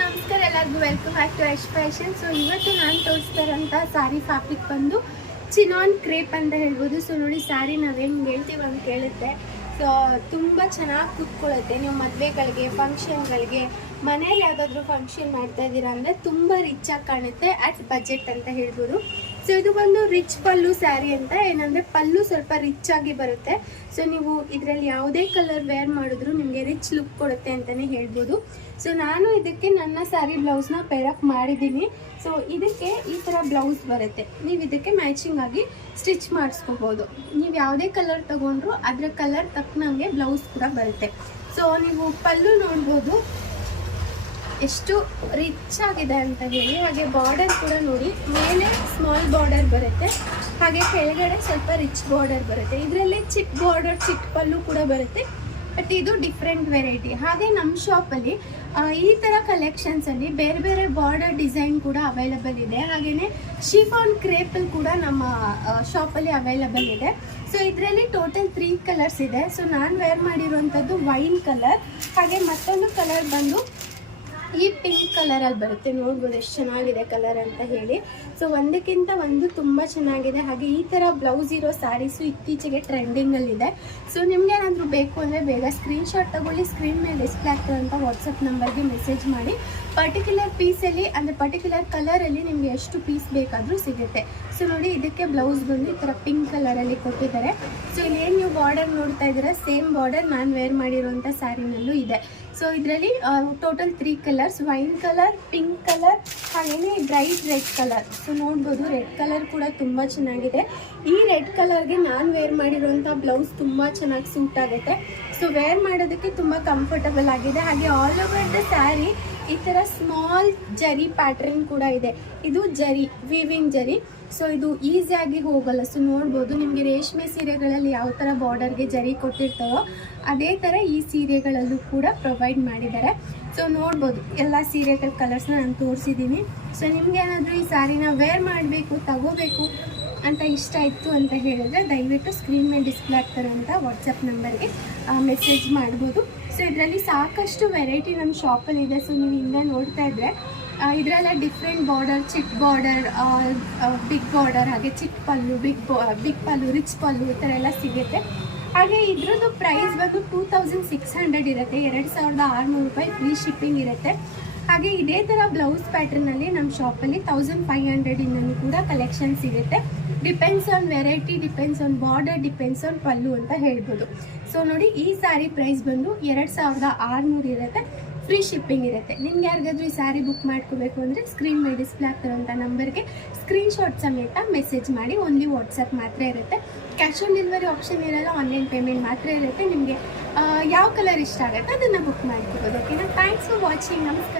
ನಮಸ್ಕಾರ ಎಲ್ಲರಿಗೂ welcome back to Aish fashion. So ಇವತ್ತು ನಾನು ತೋರಿಸ್ತಾ ಇರೋಂಥ ಸಾರಿ ಫ್ಯಾಬ್ರಿಕ್ ಬಂದು ಚಿನಾನ್ ಕ್ರೇಪ್ ಅಂತ ಹೇಳ್ಬೋದು. ಸೊ ನೋಡಿ ಸ್ಯಾರಿ ನಾವು ಹೆಂಗೆ ಹೇಳ್ತೀವಿ ಅಂತ ಕೇಳುತ್ತೆ. ಸೊ ತುಂಬ ಚೆನ್ನಾಗಿ ಕೂತ್ಕೊಳ್ಳುತ್ತೆ. ನೀವು ಮದುವೆಗಳಿಗೆ, ಫಂಕ್ಷನ್ಗಳಿಗೆ, ಮನೇಲಿ ಯಾವುದಾದ್ರೂ ಫಂಕ್ಷನ್ ಮಾಡ್ತಾ ಇದ್ದೀರಾ ಅಂದರೆ ತುಂಬ ರಿಚ್ ಆಗಿ ಕಾಣುತ್ತೆ ಅಟ್ ಬಜೆಟ್ ಅಂತ ಹೇಳ್ಬೋದು. ಸೊ ಇದು ಬಂದು ರಿಚ್ ಪಲ್ಲು ಸ್ಯಾರಿ ಅಂತ, ಏನಂದರೆ ಪಲ್ಲು ಸ್ವಲ್ಪ ರಿಚ್ ಆಗಿ ಬರುತ್ತೆ. ಸೊ ನೀವು ಇದರಲ್ಲಿ ಯಾವುದೇ ಕಲರ್ ವೇರ್ ಮಾಡಿದ್ರು ನಿಮಗೆ ರಿಚ್ ಲುಕ್ ಕೊಡುತ್ತೆ ಅಂತಲೇ ಹೇಳ್ಬೋದು. ಸೊ ನಾನು ಇದಕ್ಕೆ ನನ್ನ ಸ್ಯಾರಿ ಬ್ಲೌಸ್ನ ಪೇರಪ್ ಮಾಡಿದ್ದೀನಿ. ಸೊ ಇದಕ್ಕೆ ಈ ಥರ ಬ್ಲೌಸ್ ಬರುತ್ತೆ. ನೀವು ಇದಕ್ಕೆ ಮ್ಯಾಚಿಂಗ್ ಆಗಿ ಸ್ಟಿಚ್ ಮಾಡಿಸ್ಕೋಬೋದು. ನೀವು ಯಾವುದೇ ಕಲರ್ ತೊಗೊಂಡ್ರು ಅದರ ಕಲರ್ ತಕ್ಕನಂಗೆ ಬ್ಲೌಸ್ ಕೂಡ ಬರುತ್ತೆ. ಸೊ ನೀವು ಪಲ್ಲು ನೋಡ್ಬೋದು ಎಷ್ಟು ರಿಚ್ ಆಗಿದೆ ಅಂತ ಹೇಳಿ. ಹಾಗೆ ಬಾರ್ಡರ್ ಕೂಡ ನೋಡಿ, ಮೇಲೆ ಸ್ಮಾಲ್ ಬಾರ್ಡರ್ ಬರುತ್ತೆ, ಹಾಗೆ ಕೆಳಗಡೆ ಸ್ವಲ್ಪ ರಿಚ್ ಬಾರ್ಡರ್ ಬರುತ್ತೆ. ಇದರಲ್ಲಿ ಚಿಕ್ಕ ಬಾರ್ಡರ್, ಚಿಕ್ಕ ಪಲ್ಲು ಕೂಡ ಬರುತ್ತೆ. ಬಟ್ ಇದು ಡಿಫ್ರೆಂಟ್ ವೆರೈಟಿ. ಹಾಗೆ ನಮ್ಮ ಶಾಪಲ್ಲಿ ಈ ಥರ ಕಲೆಕ್ಷನ್ಸಲ್ಲಿ ಬೇರೆ ಬೇರೆ ಬಾರ್ಡರ್ ಡಿಸೈನ್ ಕೂಡ ಅವೈಲಬಲ್ ಇದೆ. ಹಾಗೆಯೇ ಶಿಫಾನ್ ಕ್ರೇಪಲ್ಲಿ ಕೂಡ ನಮ್ಮ ಶಾಪಲ್ಲಿ ಅವೈಲಬಲ್ ಇದೆ. ಸೊ ಇದರಲ್ಲಿ ಟೋಟಲ್ 3 ಕಲರ್ಸ್ ಇದೆ. ಸೊ ನಾನು ವೇರ್ ಮಾಡಿರುವಂಥದ್ದು ವೈನ್ ಕಲರ್, ಹಾಗೆ ಮತ್ತೊಂದು ಕಲರ್ ಬಂದು ಈ ಪಿಂಕ್ ಕಲರಲ್ಲಿ ಬರುತ್ತೆ. ನೋಡ್ಬೋದು ಎಷ್ಟು ಚೆನ್ನಾಗಿದೆ ಕಲರ್ ಅಂತ ಹೇಳಿ. ಸೊ ಒಂದಕ್ಕಿಂತ ಒಂದು ತುಂಬ ಚೆನ್ನಾಗಿದೆ. ಹಾಗೆ ಈ ಥರ ಬ್ಲೌಸ್ ಇರೋ ಸ್ಯಾರೀಸು ಇತ್ತೀಚೆಗೆ ಟ್ರೆಂಡಿಂಗಲ್ಲಿದೆ. ಸೊ ನಿಮ್ಗೆ ಏನಾದರೂ ಬೇಕು ಅಂದರೆ ಬೇಗ ಸ್ಕ್ರೀನ್ಶಾಟ್ ತಗೊಳ್ಳಿ. ಸ್ಕ್ರೀನ್ ಮೇಲೆ ಡಿಸ್ಪ್ಲೇ ಆಗ್ತಿರೋಂಥ ವಾಟ್ಸಪ್ ನಂಬರ್ಗೆ ಮೆಸೇಜ್ ಮಾಡಿ. ಪರ್ಟಿಕ್ಯುಲರ್ ಪೀಸಲ್ಲಿ ಅಂದರೆ ಪರ್ಟಿಕ್ಯುಲರ್ ಕಲರಲ್ಲಿ ನಿಮಗೆ ಎಷ್ಟು ಪೀಸ್ ಬೇಕಾದರೂ ಸಿಗುತ್ತೆ. ಸೊ ನೋಡಿ, ಇದಕ್ಕೆ ಬ್ಲೌಸ್ ಬಂದು ಈ ಥರ ಪಿಂಕ್ ಕಲರಲ್ಲಿ ಕೊಟ್ಟಿದ್ದಾರೆ. ಸೊ ಇಲ್ಲಿ ಏನು ನೀವು ಬಾರ್ಡರ್ ನೋಡ್ತಾ ಇದ್ದೀರಾ, ಸೇಮ್ ಬಾರ್ಡರ್ ನಾನು ವೇರ್ ಮಾಡಿರುವಂಥ ಸ್ಯಾರಿನಲ್ಲೂ ಇದೆ. ಸೊ ಇದರಲ್ಲಿ total 3 colours, wine colour, pink colour, ಹಾಗೆಯೇ ಬ್ರೈಟ್ ರೆಡ್ ಕಲರ್. ಸೊ ನೋಡ್ಬೋದು ರೆಡ್ ಕಲರ್ ಕೂಡ ತುಂಬ ಚೆನ್ನಾಗಿದೆ. ಈ ರೆಡ್ ಕಲರ್ಗೆ ನಾನು ವೇರ್ ಮಾಡಿರುವಂಥ ಬ್ಲೌಸ್ ತುಂಬ ಚೆನ್ನಾಗಿ ಸೂಟ್ ಆಗುತ್ತೆ. ಸೊ ವೇರ್ ಮಾಡೋದಕ್ಕೆ ತುಂಬ ಕಂಫರ್ಟಬಲ್ ಆಗಿದೆ. ಹಾಗೆ ಆಲ್ ಓವರ್ ದ ಸ್ಯಾರಿ ಈ ಥರ ಸ್ಮಾಲ್ ಜರಿ ಪ್ಯಾಟ್ರನ್ ಕೂಡ ಇದೆ. ಇದು ಜರಿ, ವೀವಿಂಗ್ ಜರಿ. ಸೊ ಇದು ಈಸಿಯಾಗಿ ಹೋಗಲ್ಲ. ಸೊ ನೋಡ್ಬೋದು ನಿಮಗೆ ರೇಷ್ಮೆ ಸೀರೆಗಳಲ್ಲಿ ಯಾವ ಥರ ಬಾರ್ಡರ್ಗೆ ಜರಿ ಕೊಟ್ಟಿರ್ತಾರೋ ಅದೇ ಥರ ಈ ಸೀರೆಗಳಲ್ಲೂ ಕೂಡ ಪ್ರೊವೈಡ್ ಮಾಡಿದ್ದಾರೆ. ಸೊ ನೋಡ್ಬೋದು ಎಲ್ಲ ಸೀರೆಗಳ ಕಲರ್ಸ್ನ ನಾನು ತೋರಿಸಿದ್ದೀನಿ. ಸೊ ನಿಮ್ಗೆ ಏನಾದರೂ ಈ ಸ್ಯಾರಿನ ವೇರ್ ಮಾಡಬೇಕು, ತಗೋಬೇಕು ಅಂತ ಇಷ್ಟ ಇತ್ತು ಅಂತ ಹೇಳಿದ್ರೆ ದಯವಿಟ್ಟು ಸ್ಕ್ರೀನ್ ಮೇಲೆ ಡಿಸ್ಪ್ಲೇ ಆಗ್ತಾರಂಥ ವಾಟ್ಸಪ್ ನಂಬರ್ಗೆ ಮೆಸೇಜ್ ಮಾಡ್ಬೋದು. ಸೊ ಇದರಲ್ಲಿ ಸಾಕಷ್ಟು ವೆರೈಟಿ ನಮ್ಮ ಶಾಪಲ್ಲಿದೆ. ಸೊ ನೀವು ಹಿಂದೆ ನೋಡ್ತಾ ಇದ್ದರೆ ಇದರೆಲ್ಲ ಡಿಫ್ರೆಂಟ್ ಬಾರ್ಡರ್, ಚಿಕ್ಕ ಬಾರ್ಡರ್, ಬಿಗ್ ಬಾರ್ಡರ್, ಹಾಗೆ ಚಿಕ್ಕ ಪಲ್ಲು, ಬಿಗ್ ಪಲ್ಲು, ರಿಚ್ ಪಲ್ಲು ಈ ಥರ ಎಲ್ಲ ಸಿಗುತ್ತೆ. ಹಾಗೆ ಇದ್ರದ್ದು ಪ್ರೈಸ್ ಬಂದು 2600 ಇರುತ್ತೆ. 2600 ರೂಪಾಯಿ ಫ್ರೀ ಶಿಪ್ಪಿಂಗ್ ಇರುತ್ತೆ. ಹಾಗೆ ಇದೇ ಥರ ಬ್ಲೌಸ್ ಪ್ಯಾಟ್ರನಲ್ಲಿ ನಮ್ಮ ಶಾಪಲ್ಲಿ 1500 ಇಂದನೂ ಕೂಡ ಕಲೆಕ್ಷನ್ ಸಿಗುತ್ತೆ. Depends on variety, depends on border, depends on pallu ಅಂತ ಹೇಳ್ಬೋದು. ಸೊ ನೋಡಿ, ಈ ಸ್ಯಾರಿ ಪ್ರೈಸ್ ಬಂದು 2600 ಇರುತ್ತೆ. ಫ್ರೀ ಶಿಪ್ಪಿಂಗ್ ಇರುತ್ತೆ. ನಿಮ್ಗೆ ಯಾರಿಗಾದ್ರೂ ಈ ಸ್ಯಾರಿ ಬುಕ್ ಮಾಡ್ಕೋಬೇಕು ಅಂದರೆ ಸ್ಕ್ರೀನ್ ಮೇಲೆ ಡಿಸ್ಪ್ಲೇ ಆಗ್ತಿರೋಂಥ ನಂಬರ್ಗೆ ಸ್ಕ್ರೀನ್ಶಾಟ್ ಸಮೇತ ಮೆಸೇಜ್ ಮಾಡಿ. ಓನ್ಲಿ ವಾಟ್ಸಪ್ ಮಾತ್ರ ಇರುತ್ತೆ. ಕ್ಯಾಶ್ ಆನ್ ಡೆಲಿವರಿ ಆಪ್ಷನ್ ಇರಲ್ಲ, ಆನ್ಲೈನ್ ಪೇಮೆಂಟ್ ಮಾತ್ರ ಇರುತ್ತೆ. ನಿಮಗೆ ಯಾವ ಕಲರ್ ಇಷ್ಟ ಆಗುತ್ತೆ ಅದನ್ನು ಬುಕ್ ಮಾಡ್ಕೋಬೋದು. ಓಕೆನಾ? Thanks for watching. ನಮಸ್ಕಾರ.